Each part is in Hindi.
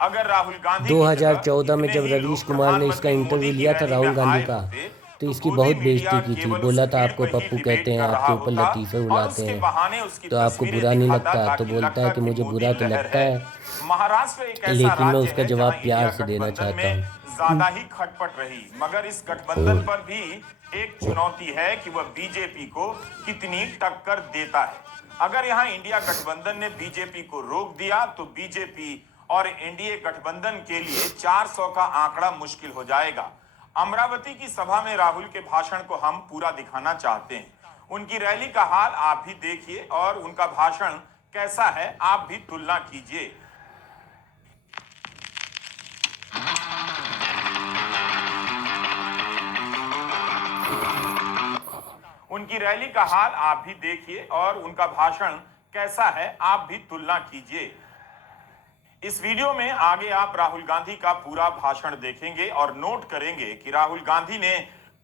अगर राहुल गांधी की तरह 2014 में इतने जब ही रवीश लोग कुमार ने इसका प्रधानमंत्री मोदी इंटरव्यू की लिया था रैली में राहुल गांधी आए का, होते तो तो इसकी पूरी बहुत मीडिया बेइज्जती की थी। केवल उस बोला था भीड़ आपको पर ही पप्पू कहते डिबेट हैं, कर रहा आपके ऊपर होता लतीफ़े और उड़ाते उसके हैं, बहाने उसकी तो आपको तस्वीरें बुरा नहीं दिखाता लगता? तो ताकि बोलता है लगता कि कि मुझे मोदी बुरा तो लहर लगता है। है, महाराष्ट्र एक ऐसा लेकिन मैं राज्य उसका है जहां जवाब प्यार इंडिया से देना गठबंधन चाहता में हूँ। ज्यादा ही खटपट रही, मगर इस गठबंधन पर भी एक चुनौती है कि वह बीजेपी को कितनी टक्कर देता है। अगर यहां इंडिया गठबंधन ने बीजेपी को रोक दिया तो बीजेपी और एनडीए गठबंधन के लिए 400 का आंकड़ा मुश्किल हो जाएगा। अमरावती की सभा में राहुल के भाषण को हम पूरा दिखाना चाहते हैं। उनकी रैली का हाल आप भी देखिए और उनका भाषण कैसा है आप भी तुलना कीजिए। उनकी रैली का हाल आप भी देखिए और उनका भाषण कैसा है आप भी तुलना कीजिए। इस वीडियो में आगे आप राहुल गांधी का पूरा भाषण देखेंगे और नोट करेंगे कि राहुल गांधी ने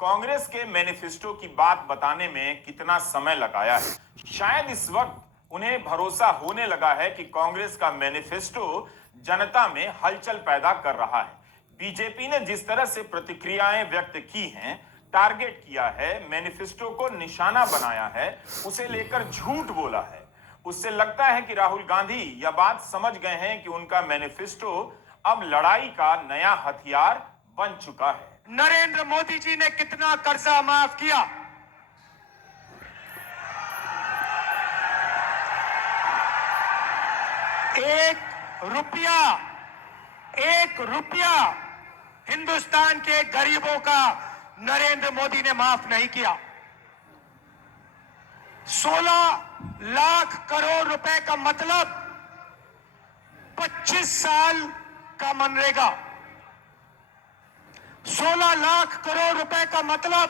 कांग्रेस के मैनिफेस्टो की बात बताने में कितना समय लगाया है। शायद इस वक्त उन्हें भरोसा होने लगा है कि कांग्रेस का मैनिफेस्टो जनता में हलचल पैदा कर रहा है। बीजेपी ने जिस तरह से प्रतिक्रियाएं व्यक्त की हैं, टारगेट किया है, मैनिफेस्टो को निशाना बनाया है, उसे लेकर झूठ बोला है, उससे लगता है कि राहुल गांधी यह बात समझ गए हैं कि उनका मैनिफेस्टो अब लड़ाई का नया हथियार बन चुका है। नरेंद्र मोदी जी ने कितना कर्जा माफ किया? एक रुपया हिंदुस्तान के गरीबों का नरेंद्र मोदी ने माफ नहीं किया। 16 लाख करोड़ रुपए का मतलब 25 साल का मनरेगा। 16 लाख करोड़ रुपए का मतलब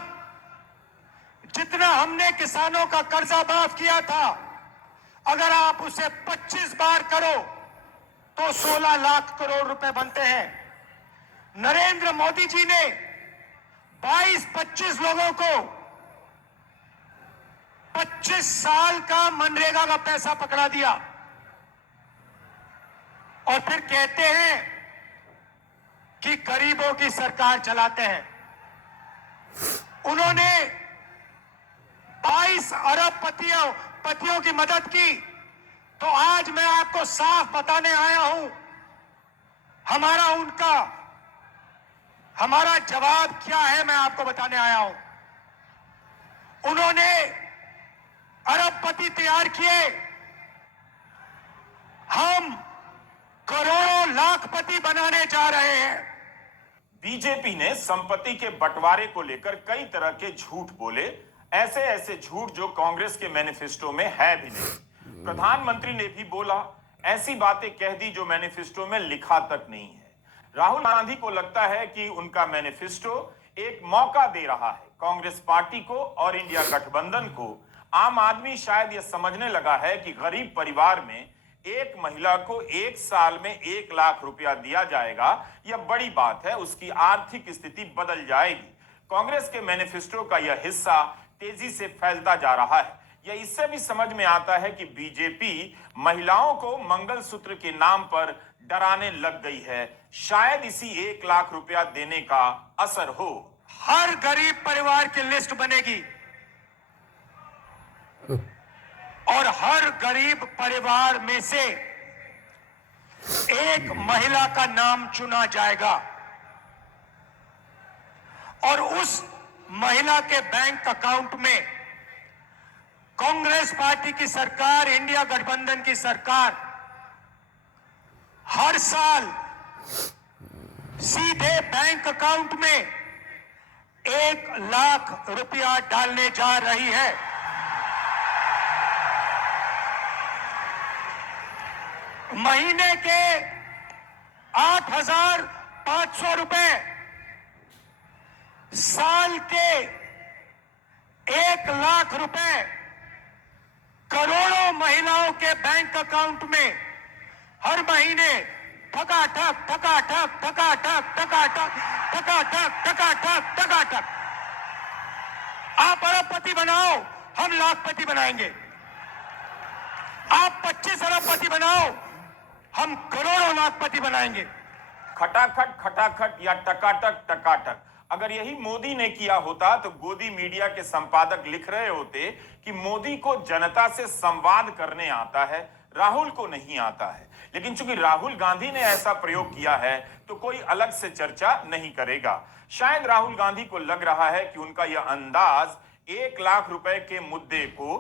जितना हमने किसानों का कर्जा माफ किया था, अगर आप उसे 25 बार करो तो 16 लाख करोड़ रुपए बनते हैं। नरेंद्र मोदी जी ने 22-25 लोगों को 25 साल का मनरेगा का पैसा पकड़ा दिया और फिर कहते हैं कि गरीबों की सरकार चलाते हैं। उन्होंने 22 अरब पतियों की मदद की। तो आज मैं आपको साफ बताने आया हूं, हमारा जवाब क्या है, मैं आपको बताने आया हूं। उन्होंने अरबपति तैयार किए, हम करोड़ों लाखपति बनाने जा रहे हैं। बीजेपी ने संपत्ति के बंटवारे को लेकर कई तरह के झूठ बोले, ऐसे ऐसे झूठ जो कांग्रेस के मैनिफेस्टो में है भी नहीं। प्रधानमंत्री ने भी बोला, ऐसी बातें कह दी जो मैनिफेस्टो में लिखा तक नहीं है। राहुल गांधी को लगता है कि उनका मैनिफेस्टो एक मौका दे रहा है कांग्रेस पार्टी को और इंडिया गठबंधन को। आम आदमी शायद यह समझने लगा है कि गरीब परिवार में एक महिला को 1 साल में 1 लाख रुपया दिया जाएगा, यह बड़ी बात है, उसकी आर्थिक स्थिति बदल जाएगी। कांग्रेस के मैनिफेस्टो का यह हिस्सा तेजी से फैलता जा रहा है। यह इससे भी समझ में आता है कि बीजेपी महिलाओं को मंगलसूत्र के नाम पर डराने लग गई है। शायद इसी 1 लाख रुपया देने का असर हो। हर गरीब परिवार की लिस्ट बनेगी और हर गरीब परिवार में से एक महिला का नाम चुना जाएगा और उस महिला के बैंक अकाउंट में कांग्रेस पार्टी की सरकार, इंडिया गठबंधन की सरकार हर साल सीधे बैंक अकाउंट में 1 लाख रुपया डालने जा रही है। महीने के 8,500 रुपए, साल के 1 लाख रुपए करोड़ों महिलाओं के बैंक अकाउंट में हर महीने ठकाठक ठकाठक ठकाठक ठकाठक ठकाठक ठकाठक ठकाठक। आप अरबपति बनाओ, हम लाखपति बनाएंगे। आप 25 अरबपति बनाओ, हम करोड़ों लाखपति बनाएंगे। खटाखट खटाखट या टकाटक टकाटक, अगर यही मोदी ने किया होता तो गोदी मीडिया के संपादक लिख रहे होते कि मोदी को जनता से संवाद करने आता है, राहुल को नहीं आता है। लेकिन चूंकि राहुल गांधी ने ऐसा प्रयोग किया है तो कोई अलग से चर्चा नहीं करेगा। शायद राहुल गांधी को लग रहा है कि उनका यह अंदाज 1 लाख रुपए के मुद्दे को